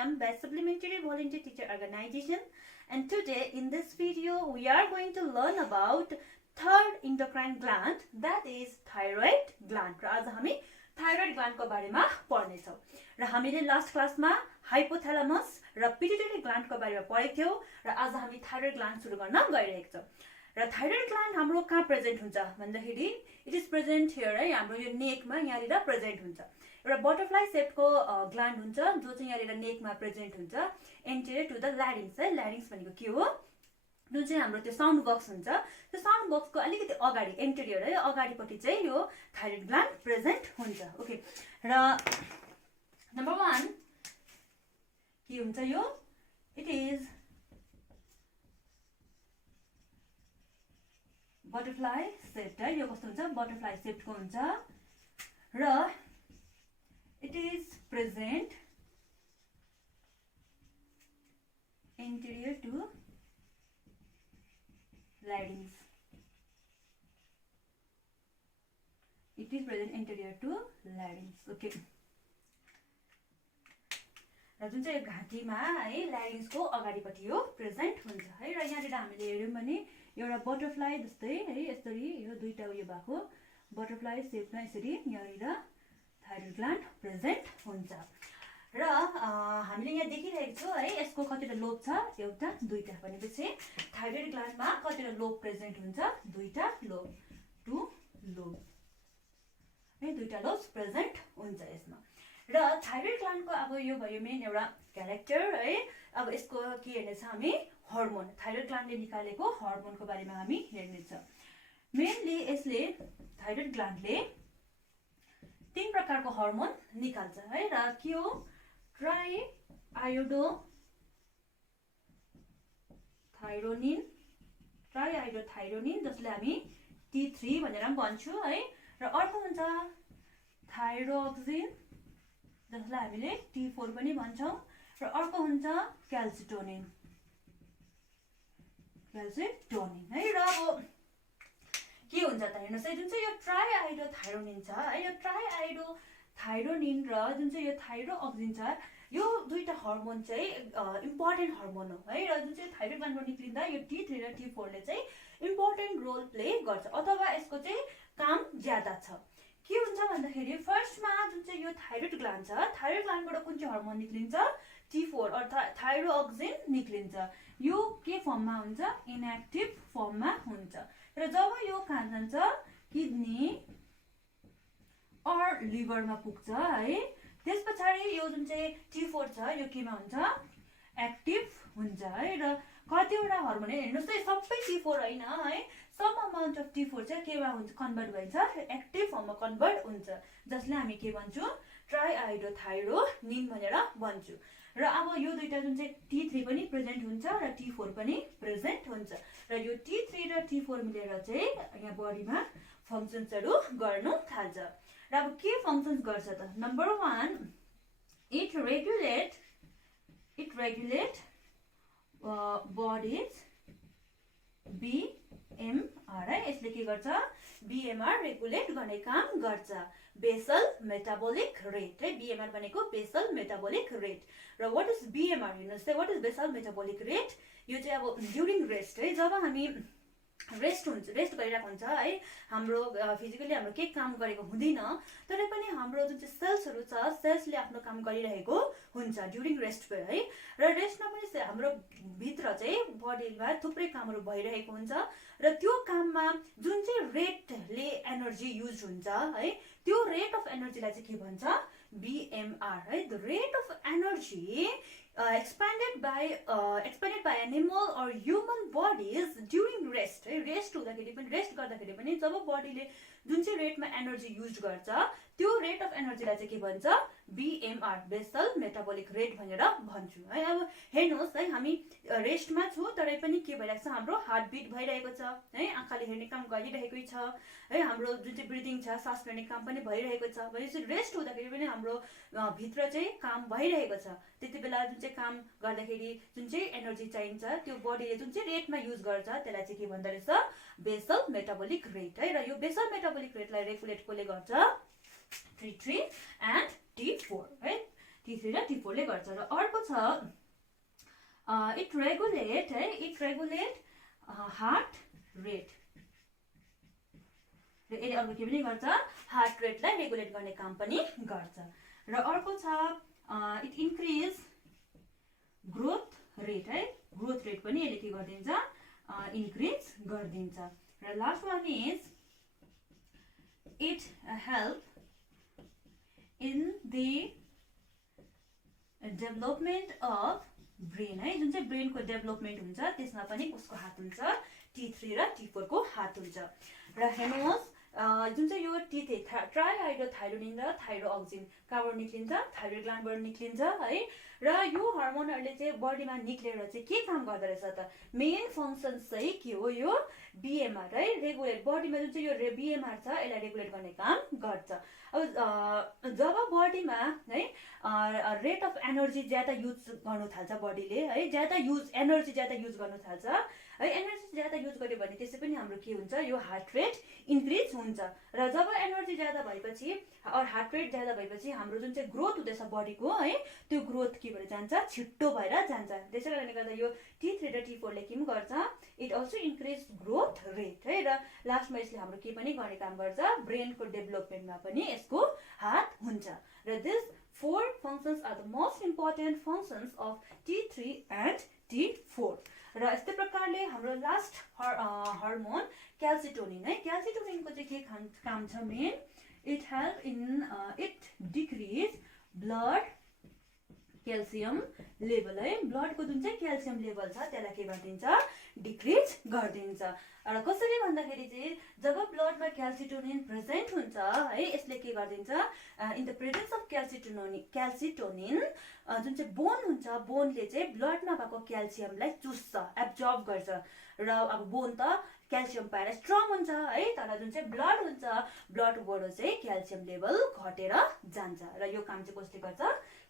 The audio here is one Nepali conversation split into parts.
program by Supplementary Volunteer Teacher Organization, and today in this video we are going to learn about third endocrine gland, that is thyroid gland. र आज हामी thyroid gland को बारेमा पढ्ने छौं र हामीले लास्ट क्लासमा hypothalamus र pituitary gland को बारेमा पढेको थियौ र आज हामी thyroid gland सुरु गर्न गइरहेको छौं र thyroid gland हाम्रो कहाँ प्रेजेन्ट हुन्छ भन्दाखेरि इट इज प्रेजेन्ट हियर है हाम्रो यो नेकमा यहाँनिर प्रेजेन्ट हुन्छ एउटा बटरफ्लाई शेपको ग्ल्यान्ड हुन्छ जो चाहिँ यहाँनिर नेकमा प्रेजेन्ट हुन्छ एन्टेरियर टु द ल्यारिङ्स है ल्यारिङ्स भनेको के हो जुन चाहिँ हाम्रो त्यो साउन्ड बक्स हुन्छ त्यो साउन्ड बक्सको अलिकति अगाडि एन्टेरियर है अगाडिपट्टि चाहिँ यो थाइरोइड ग्ल्यान्ड प्रेजेन्ट हुन्छ ओके र नम्बर 1 के हुन्छ यो इट इज बटरफ्लाई शेप है यो कस्तो हुन्छ बटरफ्लाई शेपको हुन्छ र it is present anterior to larynx. It is present anterior to larynx. Okay. र जुन चाहिँ घाँटीमा है ल्यारिङ्सको अगाडिपट्टि यो प्रेजेन्ट हुन्छ है र यहाँनिर हामीले हेर्यौं भने एउटा बटरफ्लाई जस्तै है यसरी यो दुईटा उयो भएको बटरफ्लाई शेपमा यसरी यहाँनिर थाइरोइड ग्ल्यान्ड प्रेजेन्ट हुन्छ र हामीले यहाँ देखिरहेको छौं है यसको कतिवटा लोब छ एउटा दुईटा भनेपछि थाइरोइड ग्ल्यान्डमा कतिवटा लोब प्रेजेन्ट हुन्छ दुईटा लोब टु लोब है दुईटा लोब्स प्रेजेन्ट हुन्छ यसमा र थाइरोइड ग्ल्यान्डको अब यो भयो मेन एउटा क्यारेक्टर है अब यसको के हेर्नेछ हामी हर्मोन थाइरोइड ग्ल्यान्डले निकालेको हर्मोनको बारेमा हामी हेर्नेछ मेनली यसले थाइरोइड ग्ल्यान्डले तीन प्रकारको हर्मोन निकाल्छ है र के हो ट्राइआयोडोथाइरोनिन जसले हामी T3 भनेर पनि भन्छौं है र अर्को हुन्छ थाइरोक्सिन जसलाई हामीले T4 पनि भन्छौं र अर्को हुन्छ क्याल्सिटोनिन है र अब के हुन्छ त हेर्नुस् है जुन चाहिँ यो ट्राइआयोडोथाइरोनिन छ है यो ट्राइआयोडोथाइरोनिन र जुन चाहिँ यो थाइरोक्सिन छ यो दुईटा हर्मोन चाहिँ इम्पोर्टेन्ट हर्मोन हो है र जुन चाहिँ थाइरोइड ग्ल्यान्डबाट निक्लिँदा यो T3 र T4 ले चाहिँ इम्पोर्टेन्ट रोल प्ले गर्छ अथवा यसको चाहिँ काम ज्यादा छ के हुन्छ भन्दाखेरि फर्स्टमा जुन चाहिँ यो थाइरोइड ग्ल्यान्ड छ थाइरोइड ग्ल्यान्डबाट कुन चाहिँ हर्मोन निक्लिन्छ T4 अर्थात् थाइरोक्सिन निक्लिन्छ यो के फर्ममा हुन्छ इनएक्टिभ फर्ममा हुन्छ र जब यो कहाँ जान्छ किडनी अर लिभरमा पुग्छ है त्यसपछि यो जुन चाहिँ T4 छ यो केमा हुन्छ एक्टिभ हुन्छ है र कतिवटा हर्मोन हेर्नुस् है सबै T4 हैन है सम अमाउन्ट अफ T4 चाहिँ केमा हुन्छ कन्भर्ट भइन्छ एक्टिभ फर्ममा कन्भर्ट हुन्छ जसले हामी के भन्छौं ट्राइआयोडोथाइरोनिन भनेर भन्छौं र अब यो दुईटा जुन चाहिँ T3 पनि प्रेजेन्ट हुन्छ र T4 पनि प्रेजेन्ट हुन्छ र यो T3 र T4 मिलेर चाहिँ यहाँ बडीमा फंक्सन्सहरु गर्न थाल्छ र अब के फंक्सन्स गर्छ त number 1 it regulate body's BMR है यसले के गर्छ BMR रेगुलेट गर्ने काम गर्छ बेसल मेटाबोलिक रेट है BMR भनेको बेसल मेटाबोलिक रेट र व्हाट इज BMR हेर्नुस् है what is basal metabolic rate यो चाहिँ अब ड्युरिङ रेस्ट है जब हामी रेस्ट गरिरहेको हुन्छ है हाम्रो फिजिकली हाम्रो के काम गरेको हुँदैन तर पनि हाम्रो जुन चाहिँ सेल्सहरु छ सेल्सले आफ्नो काम गरिरहेको हुन्छ ड्युरिङ रेस्ट है र रेस्टमा पनि हाम्रो भित्र चाहिँ बडीमा थुप्रै कामहरु भइरहेको हुन्छ र त्यो काममा जुन चाहिँ रेटले एनर्जी युज हुन्छ है त्यो रेट अफ एनर्जीलाई चाहिँ के भन्छ BMR है the rate of energy expanded by animal or human bodies during rest है रेस्ट हुँदाखेरि पनि रेस्ट गर्दाखेरि पनि जब बडीले जुन चाहिँ रेटमा एनर्जी युज गर्छ त्यो रेट अफ एनर्जीलाई चाहिँ के भन्छ BMR बेसल मेटाबोलिक रेट भनेर भन्छौं है अब हेर्नुस् है हामी रेस्टमा छौं तरै पनि के भइरहेको छ हाम्रो हार्ट बिट भइरहेको छ है आँखाले हेर्ने काम गरिरहेकै छ है हाम्रो जुन चाहिँ ब्रिदिङ छ सास फेर्ने काम पनि भइरहेको छ भनेपछि रेस्ट हुँदाखेरि पनि हाम्रो भित्र चाहिँ काम भइरहेको छ त्यतिबेला जुन चाहिँ काम गर्दाखेरि जुन चाहिँ एनर्जी चाहिन्छ त्यो बडीले जुन चाहिँ रेटमा युज गर्छ त्यसलाई चाहिँ के भन्दो रहेछ बेसल मेटाबोलिक रेट है र यो बेसल मेटाबोलिक रेटलाई रेगुलेट कोले गर्छ T3 and T4 है T3 र T4 ले गर्छ। र अर्को छ it regulate है, it regulate heart rate। र यसले अर्को के पनि गर्छ, हार्ट रेटलाई रेगुलेट गर्ने काम पनि गर्छ। र अर्को छ it increase growth rate है, ग्रोथ रेट पनि यसले के गरिदिन्छ, इन्क्रिज गरिदिन्छ। र last one is it help in the development of brain है, जुन चाहिँ ब्रेनको डेभलपमेन्ट हुन्छ त्यसमा पनि कसको हात हुन्छ, T3 र T4 को हात हुन्छ। र हेर्नुहोस् जुन चाहिँ यो ट्राइहाइड्रोथाइरोनिन र थाइरोक्सिन कहाँबाट निक्लिन्छ, थाइरोइड ग्ल्यान्डबाट निक्लिन्छ है। र यो हर्मोनहरूले चाहिँ बडीमा निक्लेर चाहिँ के काम गर्दो रहेछ त, मेन फङ्सन्स चाहिँ के हो, यो BMR है, रेगुलेट बडीमा जुन चाहिँ यो BMR छ यसलाई रेगुलेट गर्ने काम गर्छ। अब जब बडीमा है रेट अफ एनर्जी ज्यादा युज गर्नु थाल्छ बडीले है, एनर्जी ज्यादा युज गर्नु थाल्छ है, एनर्जी ज्यादा युज गर्यो भने त्यसै पनि हाम्रो के हुन्छ, यो हार्ट रेट इन्क्रिज हुन्छ। र जब एनर्जी ज्यादा भएपछि हार्ट रेट ज्यादा भएपछि हाम्रो जुन चाहिँ ग्रोथ हुँदैछ बडीको है, त्यो ग्रोथ के भएर जान्छ, छिट्टो भएर जान्छ। त्यसै कारणले गर्दा यो T3 र T4 ले के गर्छ, it also increase growth rate है। र लास्टमा यसले हाम्रो के पनि गर्ने काम गर्छ, ब्रेनको डेभलपमेन्टमा पनि यसको हात हुन्छ। र this 4 functions are the most important functions of T3 and T4। र यस्तै प्रकारले हाम्रो लास्ट हर्मोन क्याल्सिटोनिन है, क्याल्सिटोनिनको चाहिँ के काम छ main, it help in it decrease blood calcium level है, ब्लडको जुन चाहिँ क्याल्सियम लेभल छ त्यसलाई के गरिदिन्छ, डिक्रिज गरिदिन्छ। र कसरी भन्दाखेरि चाहिँ जब ब्लडमा क्याल्सिटोनिन प्रेजेन्ट हुन्छ है, यसले के गरिदिन्छ, इन द प्रेजेन्स अफ क्याल्सिटोनिन जुन चाहिँ बोन हुन्छ, बोनले चाहिँ ब्लडमा भएको क्याल्सियमलाई चुस्छ, एब्जर्ब गर्छ। र अब बोन त क्याल्सियम पाएर स्ट्रङ हुन्छ है, तर जुन चाहिँ ब्लड हुन्छ, ब्लडबाट चाहिँ क्याल्सियम लेभल घटेर जान्छ। र यो काम चाहिँ कसले गर्छ,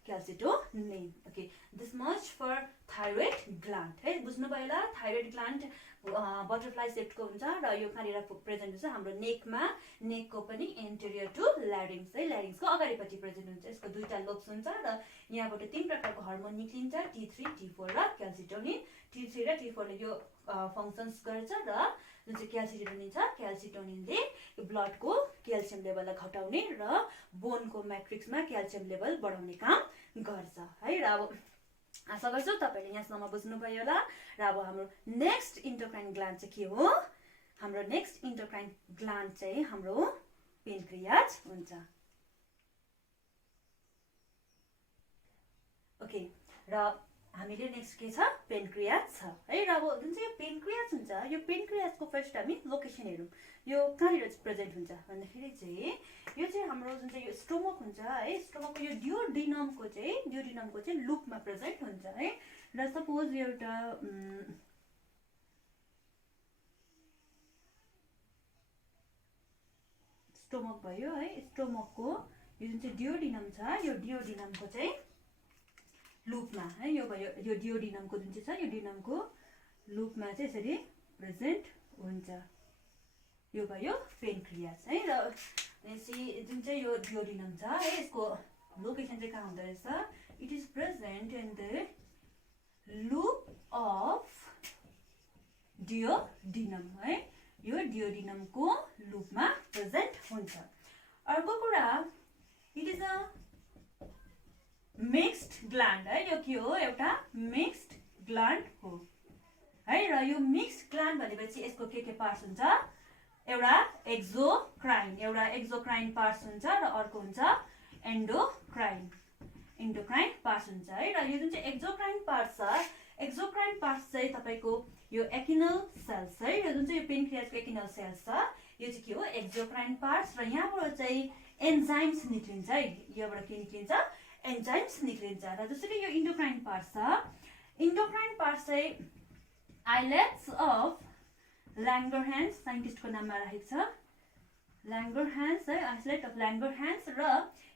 calcitonin. Okay, this much for thyroid gland है, बुझ्नुभयो होला। थाइरोइड ग्ल्यान्ड बटरफ्लाई सेप्टको हुन्छ र यो कहाँनिर प्रेजेन्ट हुन्छ, हाम्रो नेकमा, नेकको पनि एन्टेरियर टु ल्यारिङ्स है, ल्यारिङ्सको अगाडिपट्टि प्रेजेन्ट हुन्छ। यसको दुईटा लोब्स हुन्छ र यहाँबाट 3 प्रकारको हर्मोन निक्लिन्छ, T3, T4 र क्याल्सिटोनिन। T3 र T4 ले यो फङ्सन्स गर्छ। र जुन चाहिँ क्याल्सिटोनिन छ, क्याल्सिटोनिनले ब्लडको क्याल्सियम लेभललाई घटाउने र बोनको म्याट्रिक्समा क्याल्सियम लेभल बढाउने काम गर्छ है। र अब आशा गर्छु तपाईँले यहाँसम्म बुझ्नुभयो होला। र अब हाम्रो नेक्स्ट इन्डोक्राइन ग्ल्यान्ड चाहिँ के हो, हाम्रो नेक्स्ट इन्डोक्राइन ग्ल्यान्ड चाहिँ हाम्रो पेनक्रियाज हुन्छ। ओके, र हामीले नेक्स्ट के छ, पेनक्रियाज छ है। र अब जुन चाहिँ यो पेनक्रियाज हुन्छ, यो पेनक्रियाजको फर्स्ट हामी लोकेसन हेरौँ, यो कहाँनिर प्रेजेन्ट हुन्छ भन्दाखेरि चाहिँ यो चाहिँ हाम्रो जुन चाहिँ यो स्टोमक हुन्छ है, स्टोमकको यो ड्युओडेनमको चाहिँ लुपमा प्रेजेन्ट हुन्छ है। र सपोज यो एउटा स्टोमक भयो है, स्टोमकको यो जुन चाहिँ ड्युओडेनम छ, यो ड्युओडेनमको चाहिँ लुपमा है, यो भयो यो ड्युओडेनमको जुन चाहिँ छ, यो ड्युओडेनमको लुपमा चाहिँ यसरी प्रेजेन्ट हुन्छ। यो भयो पेनक्रियाज है। र जुन चाहिँ यो ड्युओडेनम छ है, यसको लोकेसन चाहिँ कहाँ हुँदो रहेछ, it is present in the loop of duodenum है, यो ड्युओडेनमको लुपमा प्रेजेन्ट हुन्छ। अर्को कुरा, it is a mixed gland है, यो के हो, एउटा मिक्स्ड ग्ल्यान्ड हो है। र यो मिक्स्ड ग्ल्यान्ड भनेपछि यसको के पार्ट्स हुन्छ, एउटा एक्जोक्राइन पार्ट्स हुन्छ र अर्को हुन्छ एन्डोक्राइन पार्ट्स हुन्छ है। र यो जुन चाहिँ एक्जोक्राइन पार्ट्स छ, एक्जोक्राइन पार्ट्स चाहिँ तपाईँको यो एकिनल सेल्स है, यो जुन चाहिँ यो पेनक्रियाजको एकिनल सेल्स छ, यो चाहिँ के हो, एक्जोक्राइन पार्ट्स। र यहाँबाट चाहिँ एन्जाइम्स निक्लिन्छ है, यहाँबाट के निक्लिन्छ, एन्जाइम्स निक्लिन्छ। र जसरी यो इन्डोक्राइन पार्ट्स छ, इन्डोक्राइन पार्ट्स चाहिँ आइलेट्स अफ ल्याङ्गरह्यान्स साइन्टिस्टको नाममा राखेको छ, ल्याङ्गरह्यान्स है, आइलेट अफ ल्याङ्गरह्यान्स। र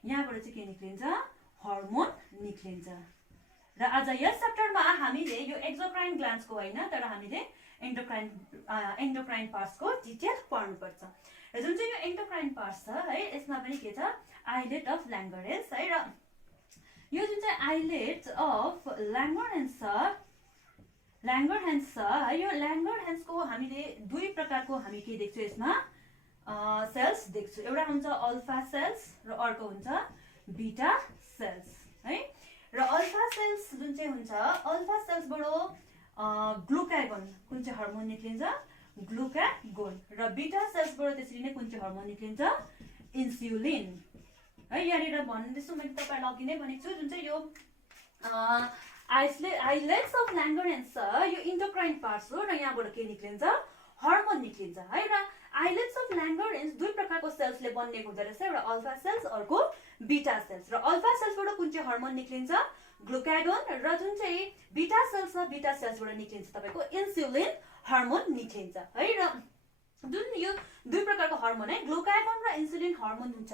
यहाँबाट चाहिँ के निक्लिन्छ, हर्मोन निक्लिन्छ। र आज यस च्याप्टरमा हामीले यो एक्जोक्राइन ग्ल्यान्ड्सको होइन, तर हामीले एन्डोक्राइन पार्ट्सको डिटेल पढ्नुपर्छ। र जुन चाहिँ यो एन्डोक्राइन पार्ट्स छ है, यसमा पनि के छ, आइलेट अफ ल्याङ्गरह्यान्स है। र यो जुन चाहिँ आइलेट्स अफ ल्याङ्गरह्यान्स छ है, यो ल्याङ्गरह्यान्सको हामीले दुई प्रकारको हामी के देख्छौँ यसमा सेल्स देख्छौँ। एउटा हुन्छ अल्फा सेल्स र अर्को हुन्छ बीटा सेल्स है। र अल्फा सेल्स जुन चाहिँ हुन्छ, अल्फा सेल्सबाट ग्लुकागोन कुन चाहिँ हर्मोन निक्लिन्छ, ग्लुकागोन। र बीटा सेल्सबाट त्यसरी नै कुन चाहिँ हर्मोन निक्लिन्छ, इन्सुलिन है। यहाँनिर भन्दैछु मैले तपाईँलाई अघि नै भनेको छु, जुन चाहिँ यो आइलेट्स अफ ल्याङ्गरह्यान्स छ, यो इन्डोक्राइन पार्ट्स हो र यहाँबाट के निक्लिन्छ, हर्मोन निक्लिन्छ है। र आइलेट्स अफ ल्याङ्गरह्यान्स दुई प्रकारको सेल्सले बनिएको हुँदो रहेछ, एउटा अल्फा सेल्स अर्को बीटा सेल्स। र अल्फा सेल्सबाट कुन चाहिँ हर्मोन निक्लिन्छ, ग्लुकागोन। र जुन चाहिँ बीटा सेल्स छ, बीटा सेल्सबाट निक्लिन्छ तपाईँको इन्सुलिन हर्मोन निक्लिन्छ है। र जुन यो दुई प्रकारको हर्मोन है, ग्लुकागोन र इन्सुलिन हर्मोन हुन्छ,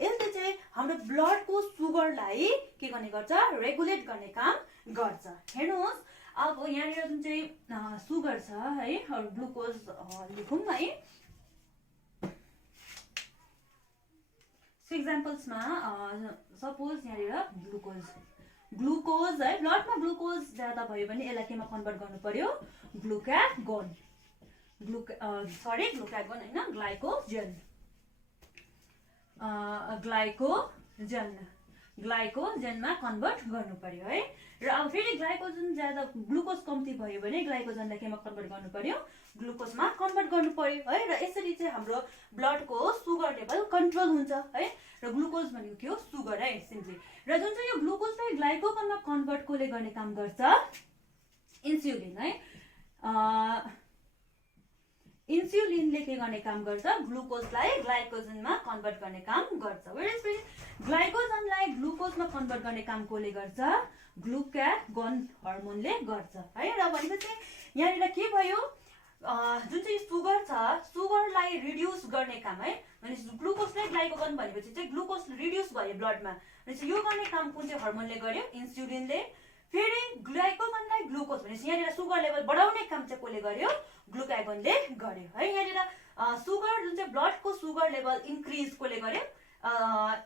यसले चाहिँ हाम्रो ब्लडको सुगरलाई के गर्ने गर्छ, रेगुलेट गर्ने काम गर्छ। हेर्नुहोस् अब यहाँनिर जुन चाहिँ सुगर छ है, ग्लुकोज लेखौँ है। इक्जाम्पल्समा सपोज यहाँनिर ग्लुकोज है, ब्लडमा ग्लुकोज ज्यादा भयो भने यसलाई केमा कन्भर्ट गर्नु पर्यो, ग्लुकागोन ग्लुकागोन होइन, ग्लाइकोजनमा कन्भर्ट गर्नु पर्यो है। र अब फेरि ग्लाइकोजन ज्यादा, ग्लुकोज कम्ती भयो भने ग्लाइकोजनलाई केमा कन्भर्ट गर्नु पर्यो, ग्लुकोजमा कन्भर्ट गर्नु पर्यो है। र यसरी चाहिँ हाम्रो ब्लडको सुगर लेभल कन्ट्रोल हुन्छ है। र ग्लुकोज भनेको के हो, सुगर है सिम्पली। र जुन चाहिँ यो ग्लुकोजलाई ग्लाइकोजनमा कन्भर्ट कसले गर्ने काम गर्छ, इन्सुलिन है। इन्सुलिनले के गर्ने काम गर्छ, ग्लुकोजलाई ग्लाइकोजनमा कन्भर्ट गर्ने काम गर्छ। वेयरएज फेरि ग्लाइकोजनलाई ग्लुकोजमा कन्भर्ट गर्ने काम कसले गर्छ, ग्लुकागोन हर्मोनले गर्छ है। र भनेपछि यहाँनिर के भयो, जुन चाहिँ सुगर छ, सुगरलाई रिड्युस गर्ने काम है, भनेपछि ग्लुकोजलाई ग्लाइकोजन भनेपछि चाहिँ ग्लुकोज रिड्युस भयो ब्लडमा, भनेपछि यो गर्ने काम कुन चाहिँ हर्मोनले गर्यो, इन्सुलिनले। फेरि ग्लाइकोजनलाई ग्लुकोज भनेपछि यहाँनिर सुगर लेभल बढाउने काम चाहिँ कसले गर्यो, ग्लुकागोनले गर्यो है। यहाँनिर सुगर जुन चाहिँ ब्लडको सुगर लेभल इन्क्रिज कसले गर्यो,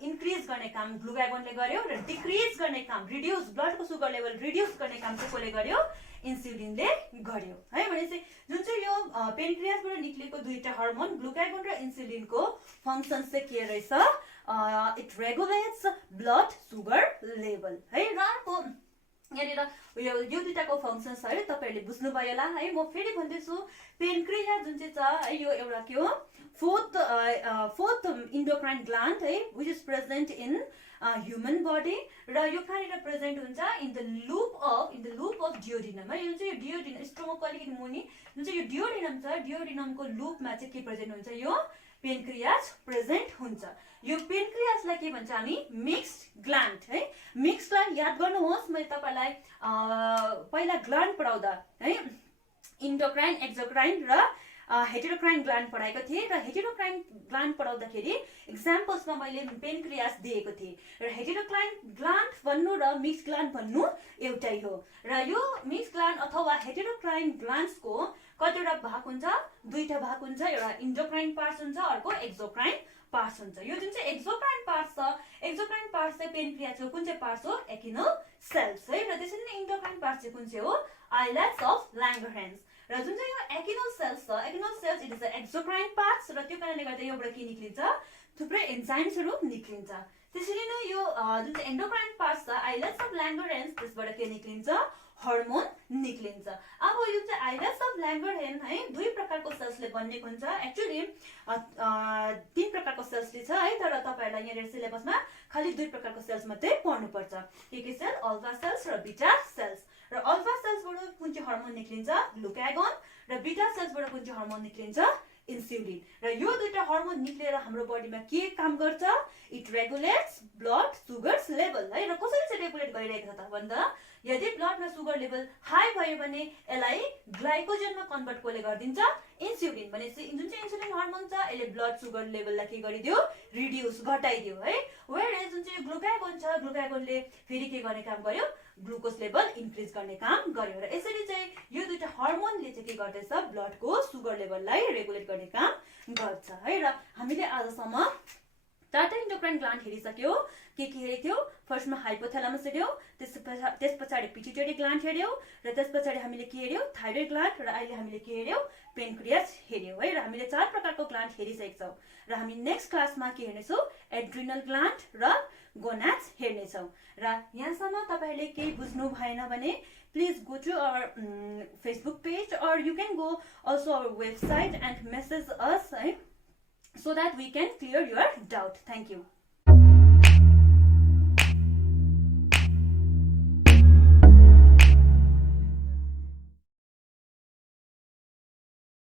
इन्क्रिज गर्ने काम ग्लुकागोनले गर्यो। र डिक्रिज गर्ने काम, रिड्युस, ब्लडको सुगर लेभल रिड्युस गर्ने काम चाहिँ कसले गर्यो, इन्सुलिनले गर्यो है। भनेपछि जुन चाहिँ यो पेनक्रियासबाट निक्लेको दुईटा हर्मोन ग्लुकागोन र इन्सुलिनको फङ्सन चाहिँ के रहेछ, it regulates blood sugar level है। र यहाँनिर यो दुईटाको फङ्सन्स है तपाईँहरूले बुझ्नुभयो होला है। म फेरि भन्दैछु, पेनक्रिया जुन चाहिँ छ है, यो एउटा के हो, फोर्थ इन्डोक्राइन ग्ल्यान्ड है, which is present in human body. र यो कहाँनिर प्रेजेन्ट हुन्छ, in the loop of duodenum है। यो चाहिँ यो डियोडिनम स्टोमकको अलिकति मुनि जुन चाहिँ यो डियोडिनम छ, डियोडिनमको लुपमा चाहिँ के प्रेजेन्ट हुन्छ, यो पेनक्रियास प्रेजेन्ट हुन्छ। यो पेनक्रियासलाई के भन्छ हामी, मिक्स्ड ग्ल्यान्ड है। मिक्स्ड ग्ल्यान्ड याद गर्नुहोस्, मैले तपाईँलाई पहिला ग्ल्यान्ड पढाउँदा है इन्डोक्राइन, एक्जोक्राइन र हेटेरोक्राइन ग्ल्यान्ड पढाएको थिएँ। र हेटेरोक्राइन ग्ल्यान्ड पढाउँदाखेरि इक्जाम्पल्समा मैले पेनक्रियास दिएको थिएँ। र हेटेरोक्राइन ग्ल्यान्ड भन्नु र मिक्स ग्ल्यान्ड भन्नु एउटै हो। र यो मिक्स ग्ल्यान्ड अथवा हेटेरोक्राइन ग्ल्यान्ड्सको कतिवटा भाग हुन्छ, दुईटा भाग हुन्छ, एउटा इन्डोक्राइन पार्ट्स हुन्छ, अर्को एक्जोक्राइन पार्ट्स हुन्छ। यो जुन चाहिँ एक्जोक्राइन पार्ट्स छ, एक्जोक्राइन पार्ट्स चाहिँ पेनक्रियासको कुन चाहिँ पार्ट्स हो, एकिनल सेल्स है। र त्यसरी नै इन्डोक्राइन पार्ट्स चाहिँ कुन चाहिँ हो, आइलेट्स अफ ल्याङ्गरह्यान्स। र जुन चाहिँ यो एकिनल सेल्स छ, acinar cells it is the exocrine parts. र त्यो कारणले गर्दा योबाट के निक्लिन्छ, थुप्रै एन्जाइम्सहरू निक्लिन्छ। त्यसरी नै यो जुन चाहिँ एन्डोक्राइन पार्ट्स छ, आइलेट्स अफ ल्याङ्गरह्यान्स, त्यसबाट के निक्लिन्छ, हर्मोन निक्लिन्छ। अब यो चाहिँ आइलेट्स अफ ल्याङ्गरह्यान्स है, दुई प्रकारको सेल्सले बनिएको हुन्छ। एक्चुअली तीन प्रकारको सेल्सले छ है, तर तपाईँहरूलाई यहाँनिर सिलेबसमा खालि दुई प्रकारको सेल्स मात्रै पढ्नुपर्छ, के सेल, अल्फा सेल्स र बीटा सेल्स। र अल्फा सेल्सबाट कुन चाहिँ हर्मोन निक्लिन्छ, ग्लुकागोन। र बीटा सेल्सबाट कुन चाहिँ हर्मोन निक्लिन्छ, इन्सुलिन। र यो दुईटा हर्मोन निक्लेर हाम्रो बडीमा के काम गर्छ, it regulates blood sugars level है। र कसरी चाहिँ रेगुलेट गरिरहेको छ त भन्दा, यदि ब्लडमा सुगर लेभल हाई भयो भने यसलाई ग्लाइकोजनमा कन्भर्ट कसले गरिदिन्छ, इन्सुलिन। भनेपछि जुन चाहिँ इन्सुलिन हर्मोन छ, यसले ब्लड सुगर लेभललाई के गरिदियो, रिड्युस, घटाइदियो है। वेयर जुन चाहिँ ग्लुकागोन छ, ग्लुकागोनले फेरि के गर्ने काम गर्यो, ग्लुकोज लेभल इन्क्रिज गर्ने काम गर्यो। र यसरी चाहिँ यो दुईटा हर्मोनले चाहिँ के गर्दैछ, ब्लडको सुगर लेभललाई रेगुलेट गर्ने काम गर्छ है। र हामीले आजसम्म टाटा इन्डोक्राइन ग्ल्यान्ड हेरिसक्यो के हेरेको थियो फर्स्टमा हाइपोथ्यालामस हेर्यो त्यस पछाडि पिट्युटरी ग्ल्यान्ड हेर्यो र त्यस पछाडि हामीले के हेर्यो थाइरोइड ग्ल्यान्ड र अहिले हामीले के हेर्यो पेनक्रियास हेर्यो है र हामीले 4 प्रकारको ग्ल्यान्ड हेरिसकेका छौं र हामी नेक्स्ट क्लासमा के हेर्नेछौं एड्रिनल ग्ल्यान्ड र गोनाड्स हेर्नेछौं र यहाँसम्म तपाईहरुले केही बुझ्नु भएन भने please go to our Facebook page or you can go also our website and message us so that we can clear your doubt. Thank you.